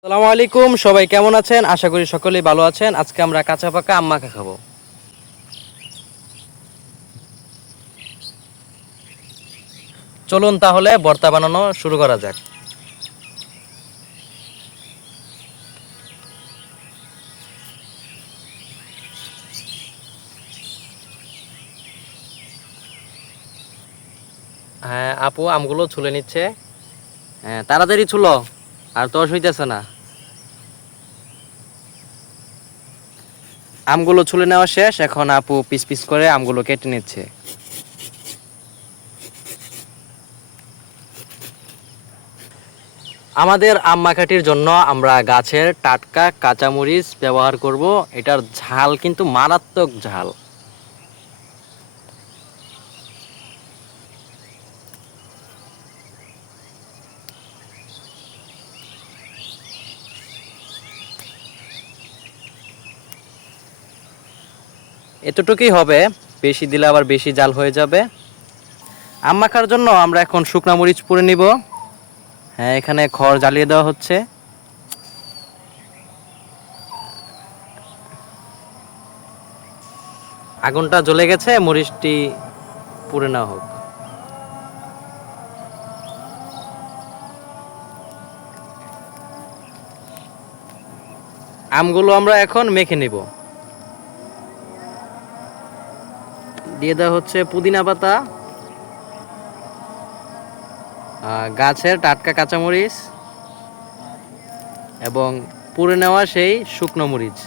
আসসালামু আলাইকুম, সবাই কেমন আছেন? আশা করি সকলেই ভালো আছেন। আজকে আমরা কাঁচা পাকা আম মাখা খাবো। চলুন তাহলে ভর্তা বানানো শুরু করা যাক। হ্যাঁ আপু, আমগুলো ছুলে নিচ্ছে। হ্যাঁ তাড়াতাড়ি ছুলো, আর তো হইতেছে না। আমগুলো ছুলে নেওয়া শেষ, এখন আপু পিস পিস করে আমগুলো কেটে নিচ্ছে। আমাদের আম মাখাটির জন্য আমরা গাছের টাটকা কাঁচামরিচ ব্যবহার করব। এটার ঝাল কিন্তু মারাত্মক ঝাল। এতটুকুই হবে, বেশি দিলে আবার বেশি ঝাল হয়ে যাবে। আম মাখার জন্য আমরা এখন শুকনা মরিচ পুড়ে নিব। হ্যাঁ, এখানে খড় জ্বালিয়ে দেওয়া হচ্ছে। আগুনটা জ্বলে গেছে, মরিচটি পুড়ে নেওয়া হোক। আমগুলো আমরা এখন মেখে নিব। দিয়ে দেওয়া হচ্ছে পুদিনা পাতা, গাছের টাটকা কাঁচামরিচ এবং পুড়ে নেওয়া সেই শুকনো মরিচ।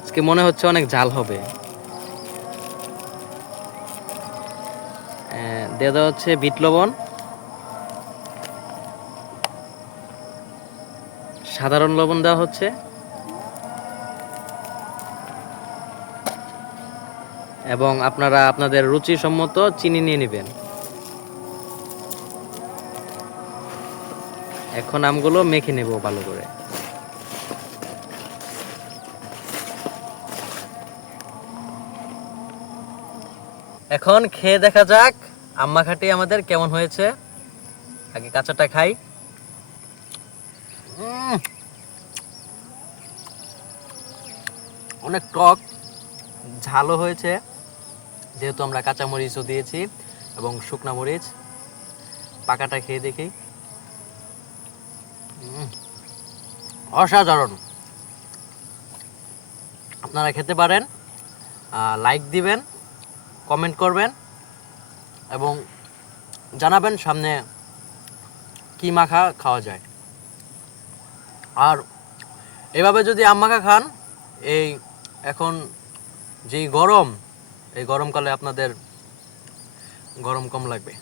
আজকে মনে হচ্ছে অনেক ঝাল হবে। দিয়ে দেওয়া হচ্ছে বিট লবণ, সাধারণ লবণ দেওয়া হচ্ছে এবং আপনারা আপনাদের রুচি সম্মত চিনি নিয়ে নেবেন। এখন আমগুলো মেখে নেব ভালো করে। এখন খেয়ে দেখা যাক আম মাখাটি আমাদের কেমন হয়েছে। আগে কাঁচাটা খাই। অনেক টক, ঝালও হয়েছে, যেহেতু আমরা কাঁচা মরিচও দিয়েছি এবং শুকনা মরিচ। পাকাটা খেয়ে দেখি। অসাধারণ। আপনারা খেতে পারেন, লাইক দিবেন, কমেন্ট করবেন এবং জানাবেন সামনে কি মাখা খাওয়া যায়। আর এভাবে যদি আম মাখা খান, এই এখন যেই গরম, এই গরমকালে আপনাদের গরম কম লাগবে।